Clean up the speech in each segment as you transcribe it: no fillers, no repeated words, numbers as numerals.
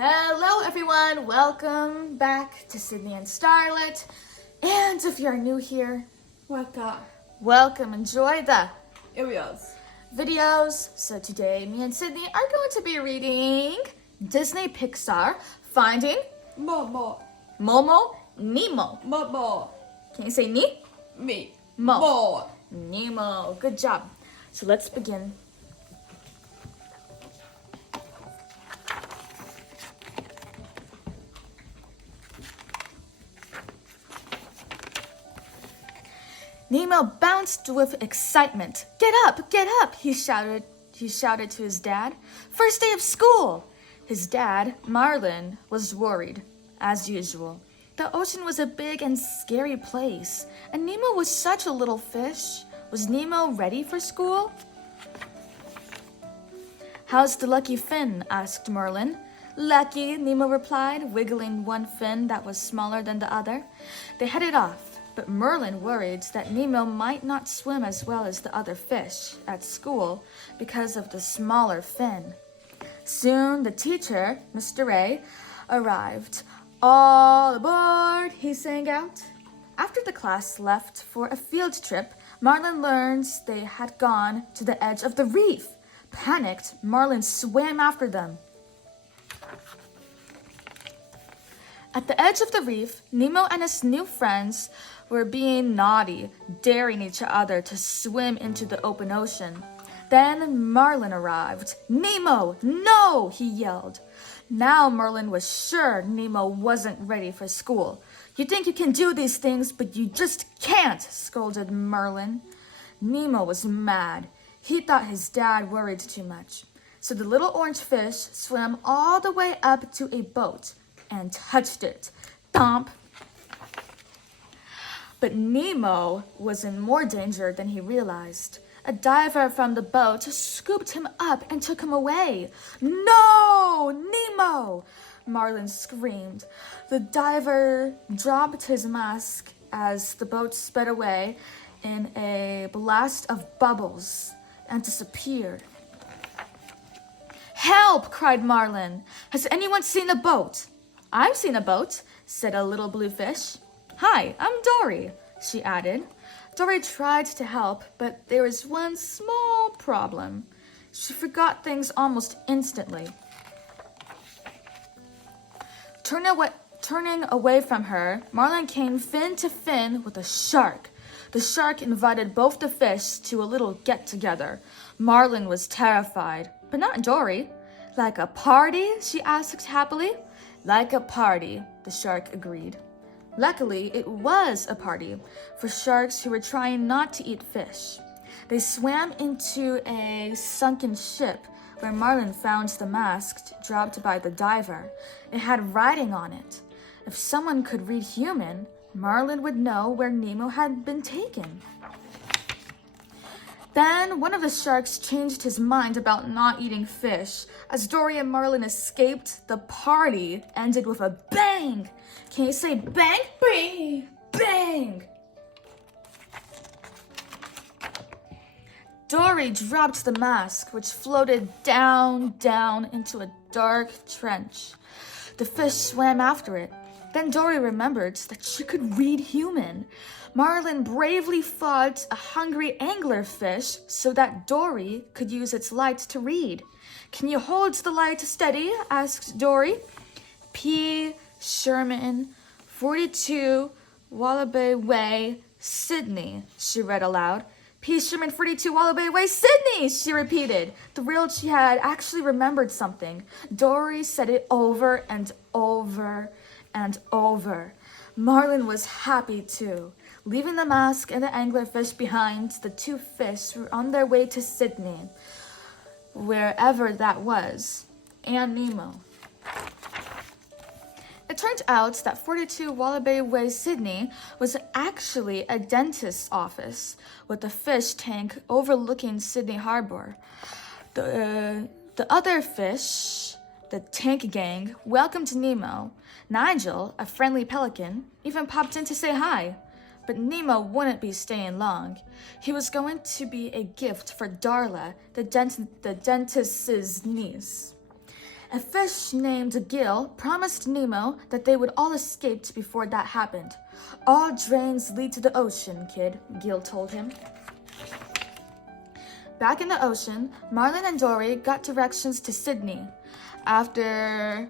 Hello everyone, welcome back to Sydney and Starlet. And if you're new here, welcome, enjoy the videos. So today, me and Sydney are going to be reading Disney Pixar, Finding Momo. Nemo. Momo. Can you say ni? Me. Mo. Mo. Nemo, good job. So let's begin. Nemo bounced with excitement. Get up, he shouted to his dad. First day of school. His dad, Marlin, was worried, as usual. The ocean was a big and scary place, and Nemo was such a little fish. Was Nemo ready for school? How's the lucky fin? Asked Merlin. Lucky, Nemo replied, wiggling one fin that was smaller than the other. They headed off, but Merlin worried that Nemo might not swim as well as the other fish at school because of the smaller fin. Soon the teacher, Mr. A, arrived. All aboard, he sang out. After the class left for a field trip, Marlin learned they had gone to the edge of the reef. Panicked, Marlin swam after them. At the edge of the reef, Nemo and his new friends were being naughty, daring each other to swim into the open ocean. Then Marlin arrived. Nemo, no, he yelled. Now Merlin was sure Nemo wasn't ready for school. You think you can do these things, but you just can't, scolded Merlin. Nemo was mad. He thought his dad worried too much. So the little orange fish swam all the way up to a boat and touched it. Thump! But Nemo was in more danger than he realized. A diver from the boat scooped him up and took him away. No, Nemo! Marlin screamed. The diver dropped his mask as the boat sped away in a blast of bubbles and disappeared. Help! Cried Marlin. Has anyone seen a boat? I've seen a boat, said a little blue fish. Hi, I'm Dory, she added. Dory tried to help, but there was one small problem. She forgot things almost instantly. Turning away from her, Marlin came fin to fin with a shark. The shark invited both the fish to a little get-together. Marlin was terrified, but not Dory. Like a party? She asked happily. Like a party, the shark agreed. Luckily, it was a party for sharks who were trying not to eat fish. They swam into a sunken ship where Marlin found the mask dropped by the diver. It had writing on it. If someone could read human, Marlin would know where Nemo had been taken. Then one of the sharks changed his mind about not eating fish. As Dory and Marlin escaped, the party ended with a bang. Can you say bang? Bang! Bang! Dory dropped the mask, which floated down into a dark trench. The fish swam after it. Then Dory remembered that she could read human. Marlin bravely fought a hungry anglerfish so that Dory could use its light to read. Can you hold the light steady? Asked Dory. P. Sherman, 42 Wallaby Way, Sydney, she read aloud. P. Sherman, 42 Wallaby Way, Sydney, she repeated. Thrilled she had actually remembered something. Dory said it over and over and over. Marlin was happy too. Leaving the mask and the anglerfish behind, the two fish were on their way to Sydney, wherever that was, and Nemo. It turned out that 42 Wallaby Way, Sydney was actually a dentist's office with a fish tank overlooking Sydney Harbor. The other fish, the tank gang, welcomed Nemo. Nigel, a friendly pelican, even popped in to say hi. But Nemo wouldn't be staying long. He was going to be a gift for Darla, the dentist's niece. A fish named Gil promised Nemo that they would all escape before that happened. All drains lead to the ocean, kid, Gil told him. Back in the ocean, Marlin and Dory got directions to Sydney. After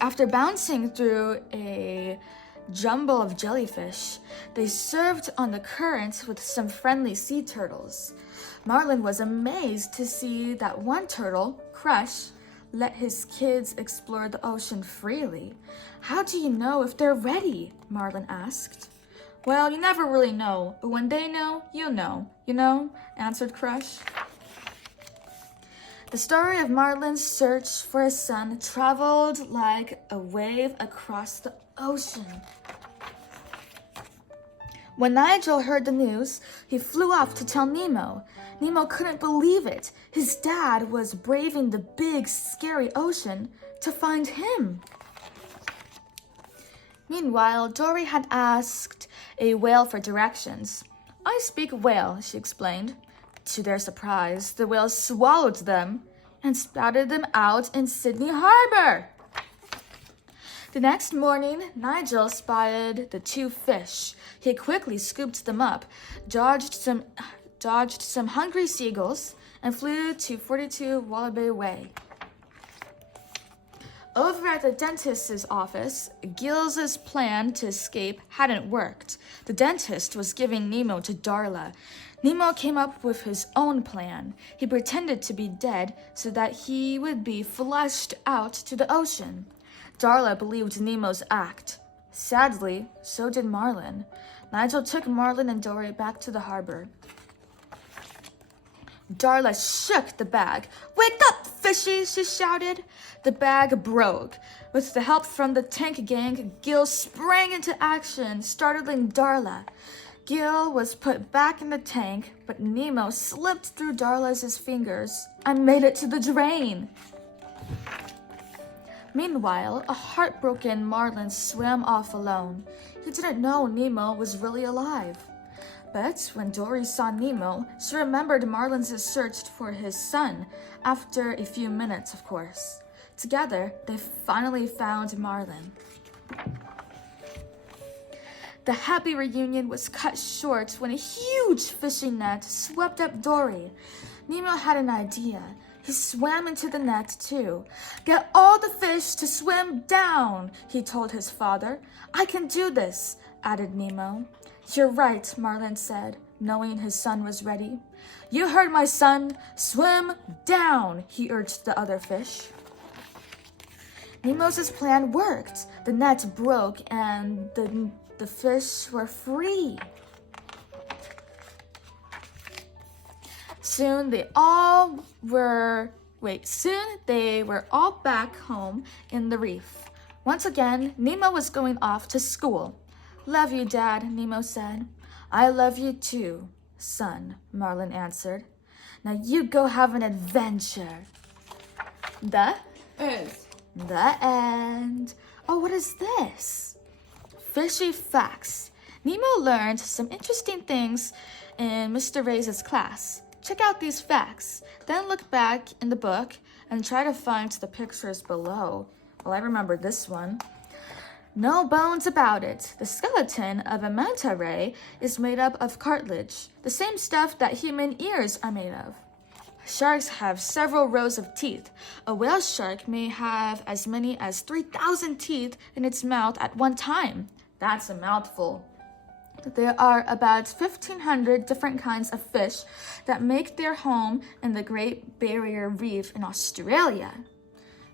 bouncing through a jumble of jellyfish, they surfed on the current with some friendly sea turtles. Marlin was amazed to see that one turtle, Crush, let his kids explore the ocean freely. How do you know if they're ready? Marlin asked. Well, you never really know, but when they know, you know, answered Crush. The story of Marlin's search for his son traveled like a wave across the ocean. When Nigel heard the news, he flew off to tell Nemo. Nemo couldn't believe it. His dad was braving the big, scary ocean to find him. Meanwhile, Dory had asked a whale for directions. I speak whale, she explained. To their surprise, the whale swallowed them and spouted them out in Sydney Harbor. The next morning, Nigel spotted the two fish. He quickly scooped them up, dodged some hungry seagulls, and flew to 42 Wallaby Way. Over at the dentist's office, Gil's plan to escape hadn't worked. The dentist was giving Nemo to Darla. Nemo came up with his own plan. He pretended to be dead so that he would be flushed out to the ocean. Darla believed Nemo's act. Sadly, so did Marlin. Nigel took Marlin and Dory back to the harbor. Darla shook the bag. Wake up, fishy, she shouted. The bag broke. With the help from the tank gang, Gil sprang into action, startling Darla. Gil was put back in the tank, but Nemo slipped through Darla's fingers. I made it to the drain. Meanwhile, a heartbroken Marlin swam off alone. He didn't know Nemo was really alive. But when Dory saw Nemo, she remembered Marlin's search for his son, after a few minutes, of course. Together, they finally found Marlin. The happy reunion was cut short when a huge fishing net swept up Dory. Nemo had an idea. He swam into the net, too. Get all the fish to swim down, he told his father. I can do this, added Nemo. You're right, Marlin said, knowing his son was ready. You heard my son. Swim down, he urged the other fish. Nemo's plan worked. The net broke and the fish were free. Soon they were all back home in the reef. Once again, Nemo was going off to school. Love you, Dad, Nemo said. I love you too, son, Marlin answered. Now you go have an adventure. The end. Oh, what is this? Fishy facts. Nemo learned some interesting things in Mr. Ray's class. Check out these facts, then look back in the book and try to find the pictures below. Well, I remember this one. No bones about it. The skeleton of a manta ray is made up of cartilage, the same stuff that human ears are made of. Sharks have several rows of teeth. A whale shark may have as many as 3,000 teeth in its mouth at one time. That's a mouthful. There are about 1,500 different kinds of fish that make their home in the Great Barrier Reef in Australia.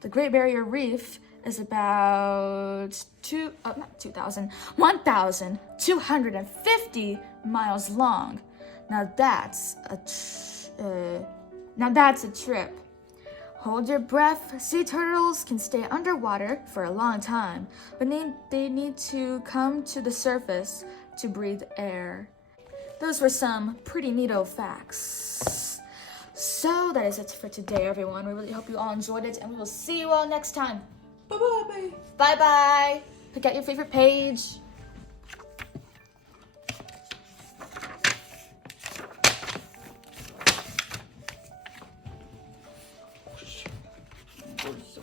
The Great Barrier Reef is about 1,250 miles long. Now that's a trip. Hold your breath. Sea turtles can stay underwater for a long time, but they need to come to the surface to breathe air. Those were some pretty neato facts. So that is it for today, everyone. We really hope you all enjoyed it, and we will see you all next time. Bye-bye. Bye-bye. Pick out your favorite page. So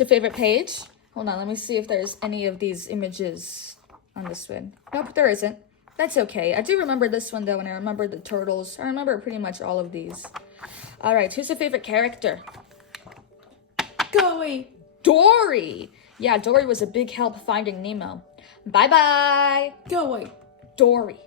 your favorite page? Hold on, let me see if there's any of these images on this one. Nope, there isn't. That's okay. I do remember this one though, and I remember the turtles. I remember pretty much all of these. All right, who's your favorite character? Go away. Dory. Yeah, Dory was a big help finding Nemo. Bye-bye. Go away. Dory.